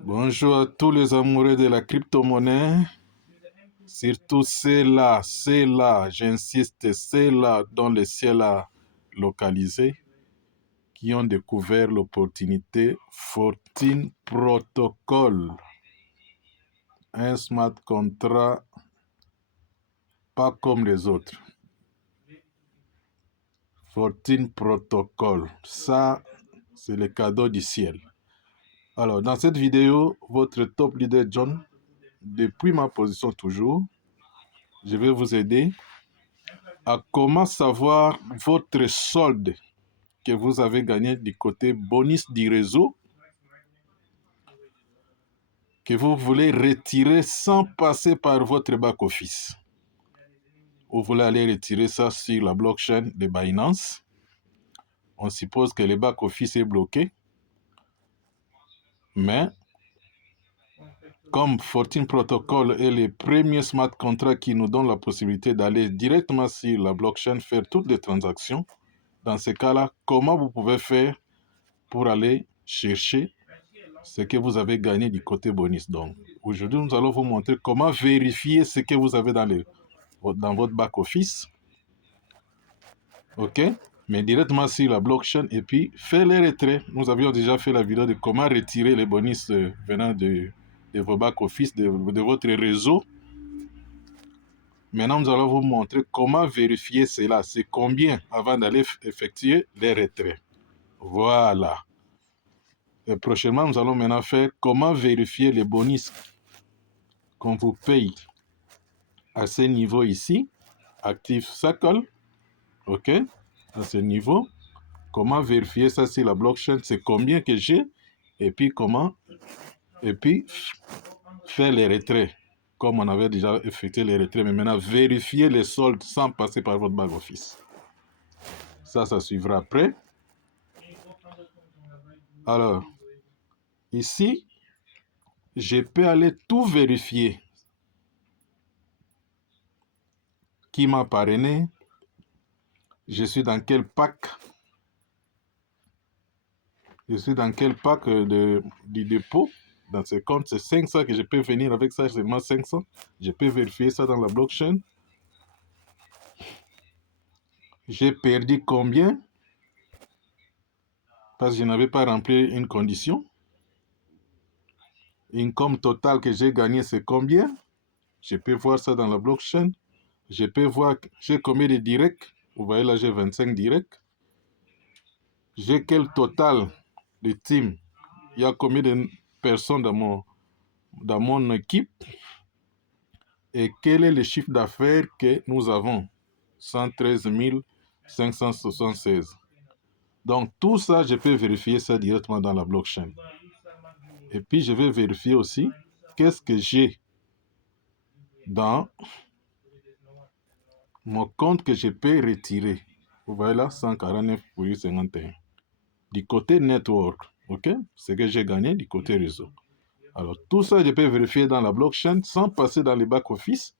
Bonjour à tous les amoureux de la crypto-monnaie, surtout ceux-là, j'insiste, ceux-là dont le ciel a localisé, qui ont découvert l'opportunité Fortune Protocol, un smart contract pas comme les autres. Fortune Protocol, ça c'est le cadeau du ciel. Alors dans cette vidéo, votre top leader John, depuis ma position toujours, je vais vous aider à comment savoir votre solde que vous avez gagné du côté bonus du réseau que vous voulez retirer sans passer par votre back-office. Vous voulez aller retirer ça sur la blockchain de Binance. On suppose que le back-office est bloqué. Mais comme Fortune Protocol est le premier smart contract qui nous donne la possibilité d'aller directement sur la blockchain, faire toutes les transactions, dans ce cas-là, comment vous pouvez faire pour aller chercher ce que vous avez gagné du côté bonus. Donc, aujourd'hui, nous allons vous montrer comment vérifier ce que vous avez dans votre back-office. OK? Mais directement sur la blockchain et puis faire les retraits. Nous avions déjà fait la vidéo de comment retirer les bonus venant de vos back-office, de votre réseau. Maintenant, nous allons vous montrer comment vérifier cela. C'est combien avant d'aller effectuer les retraits. Voilà. Et prochainement, nous allons maintenant faire comment vérifier les bonus qu'on vous paye à ce niveau ici, Active Circle, OK, à ce niveau. Comment vérifier ça sur la blockchain, c'est combien que j'ai, et puis faire les retraits, comme on avait déjà effectué les retraits, mais maintenant vérifier les soldes sans passer par votre back-office. Ça suivra après. Alors, ici, je peux aller tout vérifier. Qui m'a parrainé? Je suis dans quel pack? Je suis dans quel pack du dépôt? Dans ce compte, c'est 500 que je peux venir avec ça, seulement 500. Je peux vérifier ça dans la blockchain. J'ai perdu combien? Parce que je n'avais pas rempli une condition. Income total que j'ai gagné, c'est combien? Je peux voir ça dans la blockchain. Je peux voir, j'ai combien de directs? Vous voyez là, j'ai 25 directs. J'ai quel total de team? Il y a combien de personnes dans mon équipe? Et quel est le chiffre d'affaires que nous avons? 113 576. Donc, tout ça, je peux vérifier ça directement dans la blockchain. Et puis, je vais vérifier aussi qu'est-ce que j'ai dans mon compte que je peux retirer. Vous voyez là, 149,51. Du côté network, OK? Ce que j'ai gagné du côté réseau. Alors, tout ça, je peux vérifier dans la blockchain sans passer dans les back-office.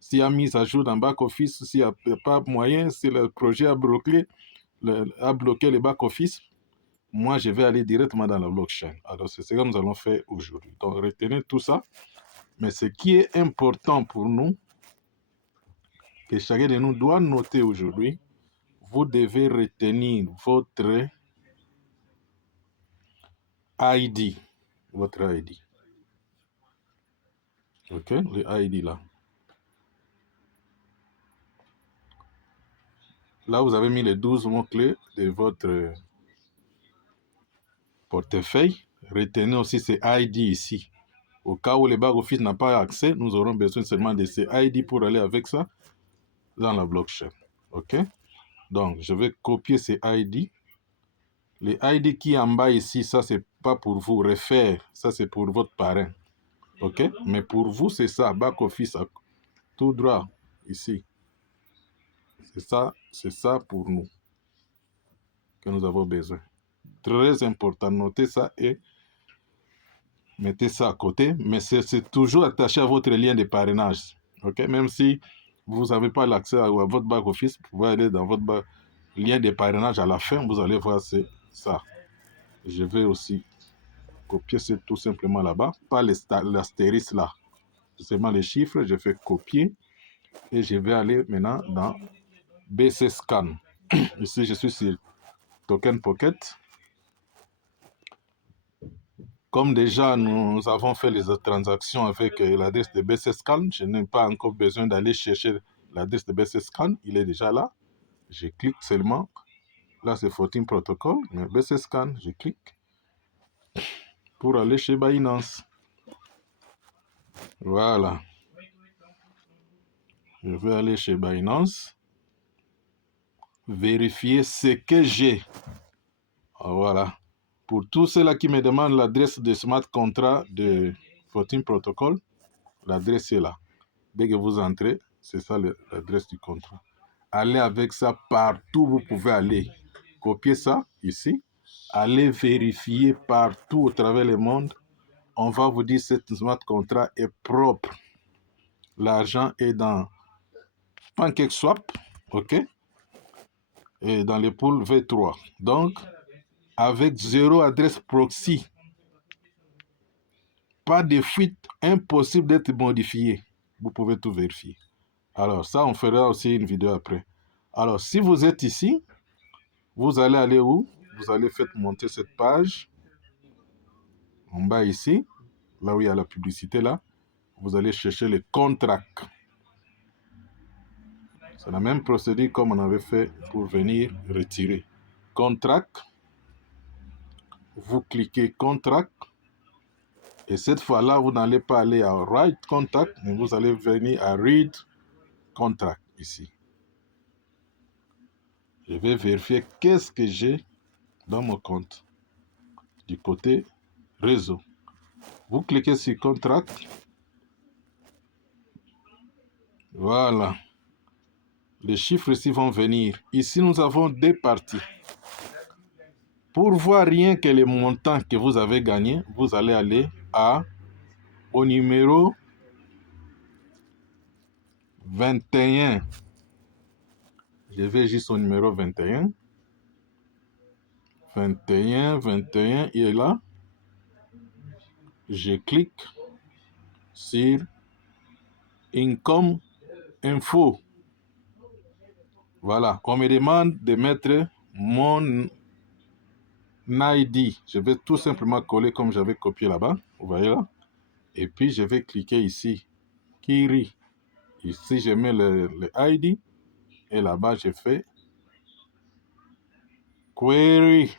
S'il y a mise à jour dans back-office, s'il n'y a pas moyen, si le projet a bloqué les back-office, moi, je vais aller directement dans la blockchain. Alors, c'est ce que nous allons faire aujourd'hui. Donc, retenez tout ça. Mais ce qui est important pour nous, que chacun de nous doit noter aujourd'hui, vous devez retenir votre ID. Votre ID. OK? Le ID là. Là, vous avez mis les 12 mots-clés de votre portefeuille. Retenez aussi ces ID ici. Au cas où le back-office n'a pas accès, nous aurons besoin seulement de ces ID pour aller avec ça dans la blockchain. OK? Donc, je vais copier ces ID. Les ID qui est en bas ici, ça, c'est pas pour vous refaire. Ça, c'est pour votre parrain. OK? Mais pour vous, c'est ça, back-office, tout droit, ici. C'est ça pour nous que nous avons besoin. Très important, notez ça et mettez ça à côté, mais c'est toujours attaché à votre lien de parrainage. OK? Même si vous n'avez pas l'accès à votre back-office, vous pouvez aller dans votre lien de parrainage à la fin, vous allez voir ça. Je vais aussi copier tout simplement là-bas, pas l'astérisque là. Seulement les chiffres, je fais copier et je vais aller maintenant dans BC Scan. Ici, je suis sur Token Pocket. Comme déjà nous avons fait les transactions avec l'adresse de BC Scan, je n'ai pas encore besoin d'aller chercher l'adresse de BC Scan, il est déjà là. Je clique seulement. Là, c'est 14 Protocol, mais BC Scan, je clique pour aller chez Binance. Voilà. Je vais aller chez Binance. Vérifier ce que j'ai. Voilà. Pour tous ceux-là qui me demandent l'adresse de smart contract de 14 Protocol, l'adresse est là. Dès que vous entrez, c'est ça l'adresse du contrat. Allez avec ça partout où vous pouvez aller. Copiez ça ici. Allez vérifier partout au travers le monde. On va vous dire que ce smart contract est propre. L'argent est dans PancakeSwap, ok? Et dans les pools V3. Donc, avec 0 adresse proxy, pas de fuite, impossible d'être modifié. Vous pouvez tout vérifier. Alors, ça, on fera aussi une vidéo après. Alors, si vous êtes ici, vous allez aller où? Vous allez faire monter cette page. En bas ici, là où il y a la publicité là, vous allez chercher les contracts. C'est la même procédure comme on avait fait pour venir retirer. Contract. Vous cliquez contract. Et cette fois-là, vous n'allez pas aller à Write Contract, mais vous allez venir à Read Contract ici. Je vais vérifier qu'est-ce que j'ai dans mon compte du côté réseau. Vous cliquez sur Contract. Voilà. Les chiffres ici vont venir. Ici, nous avons deux parties. Pour voir rien que les montants que vous avez gagnés, vous allez aller au numéro 21. Je vais juste au numéro 21. 21, il est là. Je clique sur Income Info. Voilà, on me demande de mettre mon ID. Je vais tout simplement coller comme j'avais copié là-bas. Vous voyez là? Et puis, je vais cliquer ici. Kiri. Ici, je mets le ID. Et là-bas, je fais Query.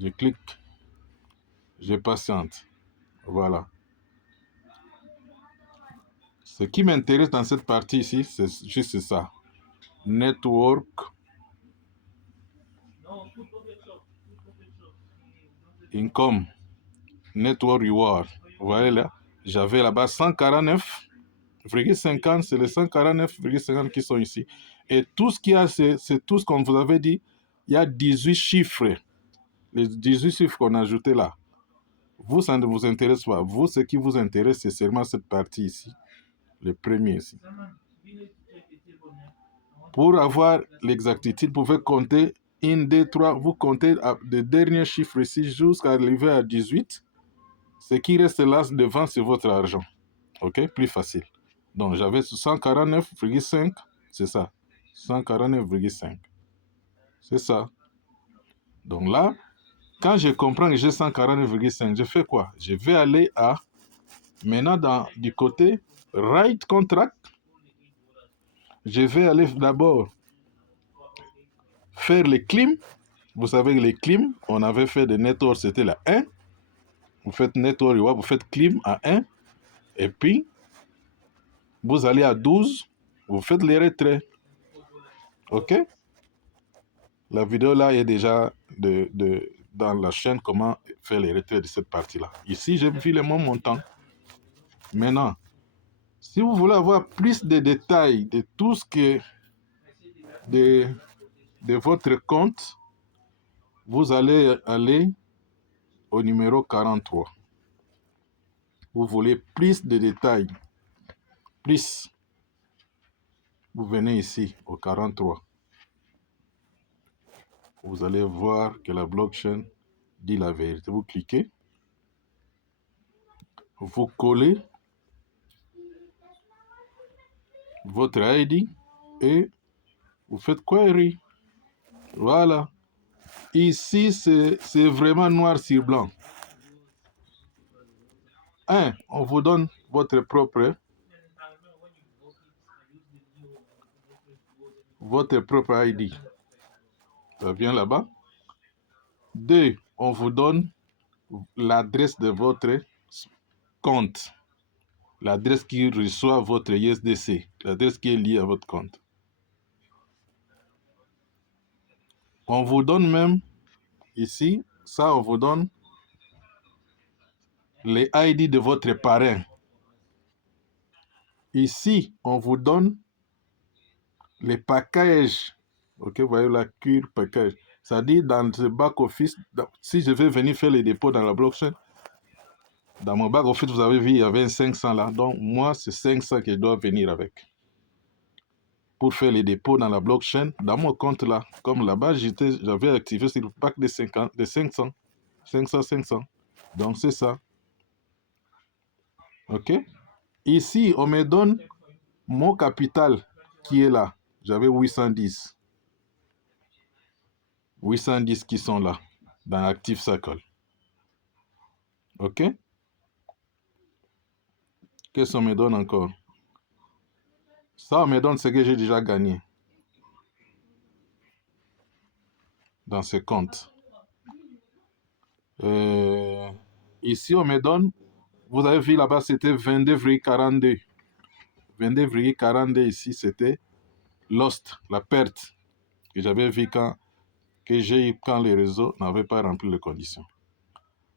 Je clique. Je patiente. Voilà. Ce qui m'intéresse dans cette partie ici, c'est juste ça. Network. Income. Network Reward. Vous voyez là? J'avais là-bas 149,50. C'est les 149,50 qui sont ici. Et tout ce qu'il y a, c'est tout ce qu'on vous avait dit. Il y a 18 chiffres. Les 18 chiffres qu'on a ajoutés là. Vous, ça ne vous intéresse pas. Vous, ce qui vous intéresse, c'est seulement cette partie ici. Le premier ici. Pour avoir l'exactitude, vous pouvez compter 1, 2, 3. Vous comptez les derniers chiffres ici jusqu'à arriver à 18. Ce qui reste là devant, c'est votre argent. OK? Plus facile. Donc, j'avais 149,5. C'est ça. 149,5. C'est ça. Donc là, quand je comprends que j'ai 149,5, je fais quoi? Je vais aller maintenant du côté Write Contract. Je vais aller d'abord faire les clims. Vous savez que les clims, on avait fait de network, c'était la 1. Vous faites network, vous faites clim à 1. Et puis, vous allez à 12. Vous faites les retraits. OK? La vidéo là est déjà dans la chaîne comment faire les retraits de cette partie-là. Ici, j'ai vu les mêmes montants. Maintenant, si vous voulez avoir plus de détails de tout ce que de votre compte, vous allez aller au numéro 43. Vous voulez plus de détails, plus, vous venez ici au 43. Vous allez voir que la blockchain dit la vérité. Vous cliquez, vous collez votre ID et vous faites query. Voilà. Ici, c'est vraiment noir sur blanc. On vous donne votre propre ID. Ça vient là-bas. 2, on vous donne l'adresse de votre compte. L'adresse qui reçoit votre ISDC. L'adresse qui est liée à votre compte. On vous donne même, ici, ça on vous donne les ID de votre parrain. Ici, on vous donne les packages. Ok, vous voyez la cure package. C'est-à-dire dans ce back-office, si je vais venir faire les dépôts dans la blockchain, dans mon back-office, vous avez vu, il y avait 500 là. Donc, moi, c'est 500 que je dois venir avec. Pour faire les dépôts dans la blockchain, dans mon compte là, comme là-bas, j'avais activé sur le pack de 500. 500. Donc, c'est ça. Ok. Ici, on me donne mon capital qui est là. J'avais 810. 810 qui sont là, dans l'Active Circle. Ok? Qu'est-ce qu'on me donne encore? Ça, on me donne ce que j'ai déjà gagné dans ce compte. Ici, on me donne, vous avez vu là-bas, c'était 22,42. 22,42 ici, c'était lost, la perte que j'avais vu quand les réseaux n'avaient pas rempli les conditions.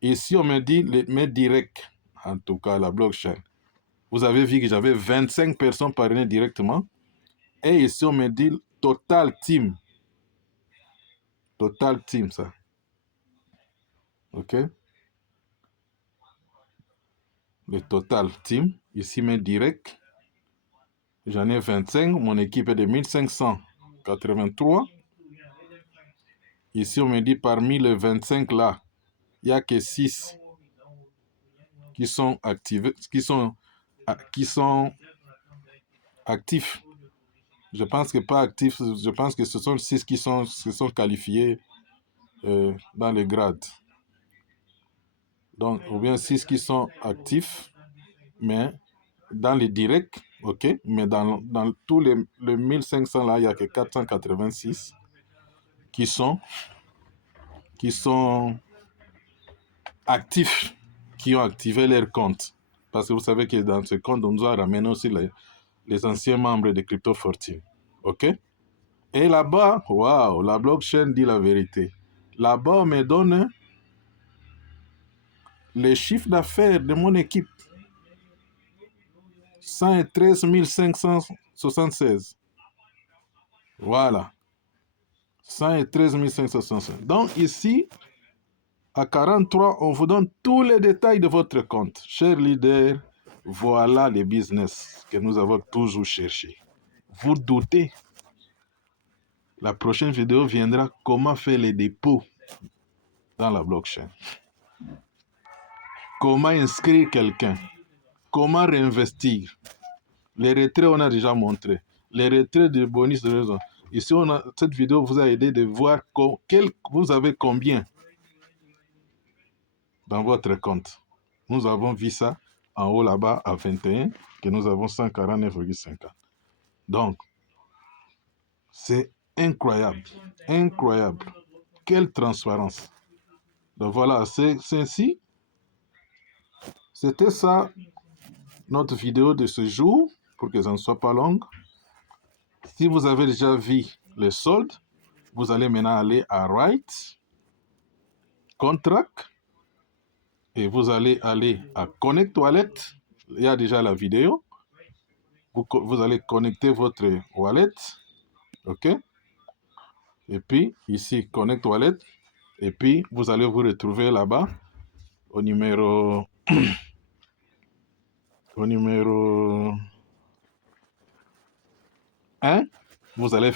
Ici, on me dit mes directs, en tout cas la blockchain. Vous avez vu que j'avais 25 personnes parrainées directement. Et ici, on me dit Total Team. Total Team, ça. OK? Le Total Team. Ici, mes directs. J'en ai 25. Mon équipe est de 1583. Ici, on me dit parmi les 25 là, il n'y a que 6 qui sont activés, qui sont actifs. Je pense que pas actifs, je pense que ce sont 6 qui sont qualifiés dans les grades. Donc, ou bien 6 qui sont actifs, mais dans les directs, ok, mais dans tous les 1500 là, il n'y a que 486 qui sont actifs, qui ont activé leur compte. Parce que vous savez que dans ce compte, on nous a ramené aussi les anciens membres de Crypto Fortune. Ok? Et là-bas, waouh, la blockchain dit la vérité. Là-bas, on me donne les chiffres d'affaires de mon équipe. 113 576. Voilà. 113 576. Donc ici, à 43, on vous donne tous les détails de votre compte. Chers leaders, voilà les business que nous avons toujours cherché. Vous doutez? La prochaine vidéo viendra comment faire les dépôts dans la blockchain. Comment inscrire quelqu'un. Comment réinvestir. Les retraits, on a déjà montré. Les retraits de bonus de raison. Ici, cette vidéo vous a aidé de voir vous avez combien dans votre compte. Nous avons vu ça en haut là-bas à 21, que nous avons 149,50. Donc, c'est incroyable. Incroyable. Quelle transparence. Donc voilà, c'est ainsi. C'était ça, notre vidéo de ce jour, pour que ça ne soit pas longue. Si vous avez déjà vu les soldes, vous allez maintenant aller à Write, Contract, et vous allez aller à Connect Wallet. Il y a déjà la vidéo. Vous allez connecter votre wallet. OK? Et puis, ici, Connect Wallet. Et puis, vous allez vous retrouver là-bas au numéro... au numéro 1. Vous allez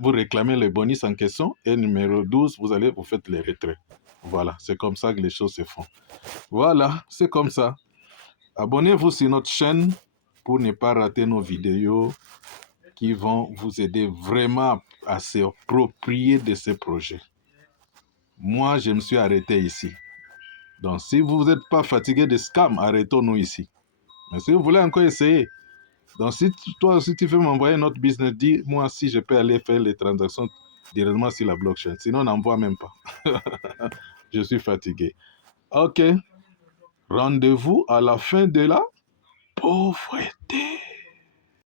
vous réclamer les bonus en question. Et numéro 12, vous faites les retraits. Voilà, c'est comme ça que les choses se font. Voilà, c'est comme ça. Abonnez-vous sur notre chaîne pour ne pas rater nos vidéos qui vont vous aider vraiment à s'approprier de ces projets. Moi, je me suis arrêté ici. Donc, si vous n'êtes pas fatigué de scam, arrêtons-nous ici. Mais si vous voulez encore essayer, donc si toi aussi tu veux m'envoyer notre business, dis-moi si je peux aller faire les transactions directement sur la blockchain. Sinon, on n'envoie même pas. Je suis fatigué. Ok. Rendez-vous à la fin de la pauvreté.